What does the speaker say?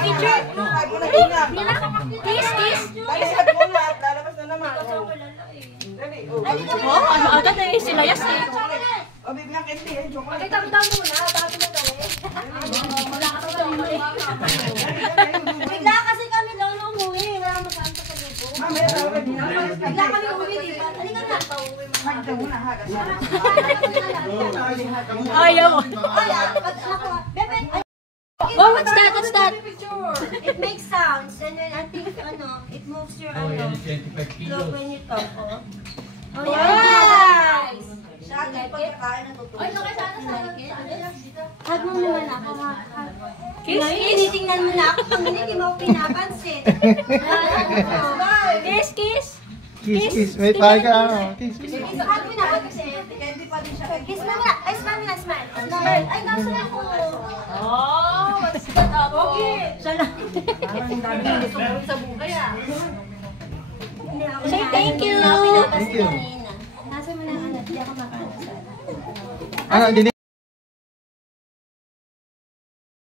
picture. Kiss, kiss. Palihat mo na at lalabas na naman. Oh, ano agad na yung silayas eh. O, bibigyan candy eh. Okay, tama-tama muna. Tapos na daw eh. Wala ka pa daw eh. Bigla kasi kami daw na umuwi. Wala masaan sa pag-ibo. Bigla kami umuwi, di ba? Halika na. Magda muna ha. Ayaw. Bebe, Oh, what's that? What's that? it makes sounds. And then I think, it moves your, look when you talk, oh. Oh, yeah. Siya ating pagkakain na totoo. Ay, okay, sana. Hug mo naman ako, ha? Kiss, Ngayon, kiss. tinitingnan mo na ako pag hindi mo ako pinapansin. Kiss, kiss. Kiss, kiss. May pahal ka ano. Kiss, kiss. Hug mo na ako kasi. Candy pa din siya. Kiss na nga. Ay, smile na, smile. Smile. Ay, nasa ako. Oh, what's that? Okay. Siya lang. Ang dami na gusto ko sa buhay ah. Say thank you. Thank you. Nasa mo na, hindi ako makaano sa Ano,